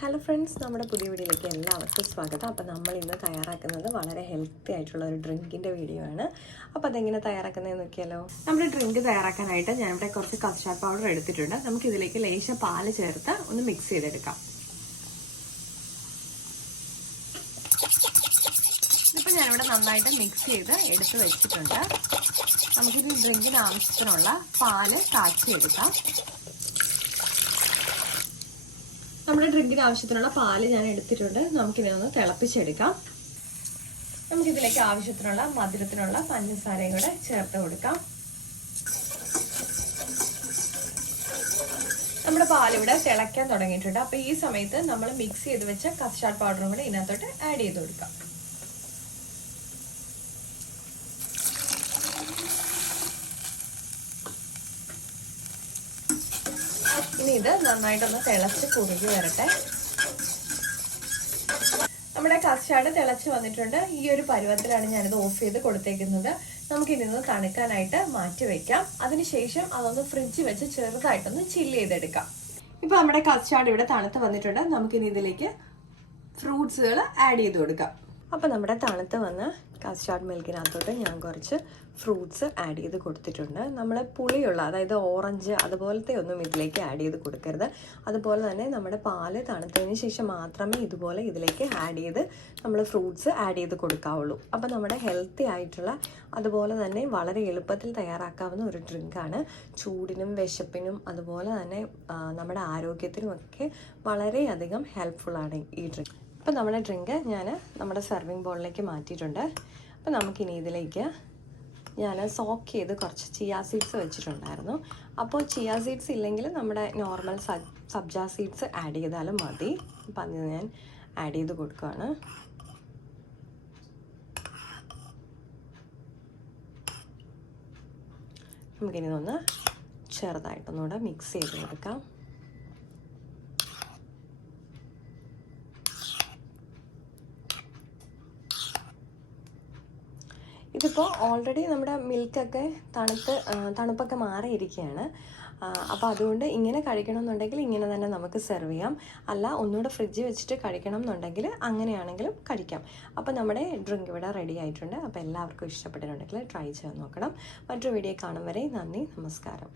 Hello friends, നമ്മുടെ പുതിയ വീഡിയോയിലേക്ക് എല്ലാവർക്കും സ്വാഗതം. അപ്പോൾ നമ്മൾ ഇന്ന് തയ്യാറാക്കുന്നത് വളരെ ഹെൽത്തി ആയിട്ടുള്ള ഒരു ഡ്രിങ്കിൻ്റെ വീഡിയോ ആണ്. അപ്പോൾ അതെങ്ങനെ തയ്യാറാക്കുന്നതെന്ന് നോക്കിയാലോ. നമ്മുടെ ഡ്രിങ്ക് തയ്യാറാക്കാനായിട്ട് ഞാനിവിടെ കുറച്ച് കസ്റ്റാർഡ് പൗഡർ എടുത്തിട്ടുണ്ട്. നമുക്കിതിലേക്ക് ലേശം പാല് ചേർത്ത് ഒന്ന് മിക്സ് ചെയ്തെടുക്കാം. ഇതിപ്പോൾ ഞാനിവിടെ നന്നായിട്ട് മിക്സ് ചെയ്ത് എടുത്ത് വെച്ചിട്ടുണ്ട്. നമുക്കിത് ഡ്രിങ്കിന് ആവശ്യത്തിനുള്ള പാല് കാച്ചിയെടുക്കാം. നമ്മുടെ ഡ്രിങ്കിന് ആവശ്യത്തിനുള്ള പാല് ഞാൻ എടുത്തിട്ടുണ്ട്. നമുക്കിതിനെ ഒന്ന് തിളപ്പിച്ചെടുക്കാം. നമുക്കിതിലേക്ക് ആവശ്യത്തിനുള്ള മധുരത്തിനുള്ള പഞ്ചസാരയും കൂടെ ചേർത്ത് കൊടുക്കാം. നമ്മുടെ പാലിവിടെ തിളയ്ക്കാൻ തുടങ്ങിയിട്ടുണ്ട്. അപ്പോൾ ഈ സമയത്ത് നമ്മൾ മിക്സ് ചെയ്ത് വെച്ച കസ്റ്റാർഡ് പൗഡറും കൂടെ ഇതിനകത്തോട്ട് ആഡ് ചെയ്ത് കൊടുക്കാം. ഇനി ഇത് നന്നായിട്ടൊന്ന് തിളച്ച് കുറുകി വരട്ടെ. നമ്മുടെ കസ്റ്റാർഡ് തിളച്ച് വന്നിട്ടുണ്ട്. ഈ ഒരു പരുവത്തിലാണ് ഞാനിത് ഓഫ് ചെയ്ത് കൊടുത്തേക്കുന്നത്. നമുക്കിതിന്ന് തണുക്കാനായിട്ട് മാറ്റി വെക്കാം. അതിനുശേഷം അതൊന്ന് ഫ്രിഡ്ജിൽ വെച്ച് ചെറുതായിട്ടൊന്ന് ചില്ല് ചെയ്തെടുക്കാം. ഇപ്പൊ നമ്മുടെ കസ്റ്റാർഡ് ഇവിടെ തണുത്ത് വന്നിട്ടുണ്ട്. നമുക്കിനി ഇതിലേക്ക് ഫ്രൂട്ട്സുകൾ ആഡ് ചെയ്ത് കൊടുക്കാം. അപ്പോൾ നമ്മുടെ തണുത്ത് വന്ന കസ്റ്റാർഡ് മിൽക്കിനകത്തോട്ട് ഞാൻ കുറച്ച് ഫ്രൂട്ട്സ് ആഡ് ചെയ്ത് കൊടുത്തിട്ടുണ്ട്. നമ്മൾ പുളിയുള്ള, അതായത് ഓറഞ്ച് അതുപോലത്തെ ഒന്നും ഇതിലേക്ക് ആഡ് ചെയ്ത് കൊടുക്കരുത്. അതുപോലെ തന്നെ നമ്മുടെ പാല് തണുത്തതിന് ശേഷം മാത്രമേ ഇതുപോലെ ഇതിലേക്ക് ആഡ് ചെയ്ത് നമ്മൾ ഫ്രൂട്ട്സ് ആഡ് ചെയ്ത് കൊടുക്കാവുള്ളൂ. അപ്പോൾ നമ്മുടെ ഹെൽത്തി ആയിട്ടുള്ള, അതുപോലെ തന്നെ വളരെ എളുപ്പത്തിൽ തയ്യാറാക്കാവുന്ന ഒരു ഡ്രിങ്കാണ്. ചൂടിനും വിശപ്പിനും അതുപോലെ തന്നെ നമ്മുടെ ആരോഗ്യത്തിനുമൊക്കെ വളരെയധികം ഹെൽപ്ഫുള്ളാണ് ഈ ഡ്രിങ്ക്. അപ്പോൾ നമ്മുടെ ഡ്രിങ്ക് ഞാൻ നമ്മുടെ സെർവിങ് ബോളിലേക്ക് മാറ്റിയിട്ടുണ്ട്. അപ്പോൾ നമുക്കിനി ഇതിലേക്ക് ഞാൻ സോക്ക് ചെയ്ത് കുറച്ച് ചിയ സീഡ്സ് വെച്ചിട്ടുണ്ടായിരുന്നു. അപ്പോൾ ചിയ സീഡ്സ് ഇല്ലെങ്കിൽ നമ്മുടെ നോർമൽ സബ്ജ സീഡ്സ് ആഡ് ചെയ്താലും മതി. അപ്പം അത് ഞാൻ ആഡ് ചെയ്ത് കൊടുക്കുകയാണ്. നമുക്കിനി ഒന്ന് ചെറുതായിട്ടൊന്നുകൂടെ മിക്സ് ചെയ്ത് കൊടുക്കാം. ഇതിപ്പോൾ ഓൾറെഡി നമ്മുടെ മിൽക്കൊക്കെ തണുപ്പൊക്കെ മാറിയിരിക്കുകയാണ്. അപ്പോൾ അതുകൊണ്ട് ഇങ്ങനെ കഴിക്കണമെന്നുണ്ടെങ്കിൽ ഇങ്ങനെ തന്നെ നമുക്ക് സെർവ് ചെയ്യാം. അല്ല, ഒന്നുകൂടെ ഫ്രിഡ്ജിൽ വെച്ചിട്ട് കഴിക്കണം എന്നുണ്ടെങ്കിൽ അങ്ങനെയാണെങ്കിലും കഴിക്കാം. അപ്പോൾ നമ്മുടെ ഡ്രിങ്ക് ഇവിടെ റെഡി ആയിട്ടുണ്ട്. അപ്പോൾ എല്ലാവർക്കും ഇഷ്ടപ്പെട്ടിട്ടുണ്ടെങ്കിൽ ട്രൈ ചെയ്ത് നോക്കണം. മറ്റൊരു വീഡിയോ കാണും വരെ നന്ദി, നമസ്കാരം.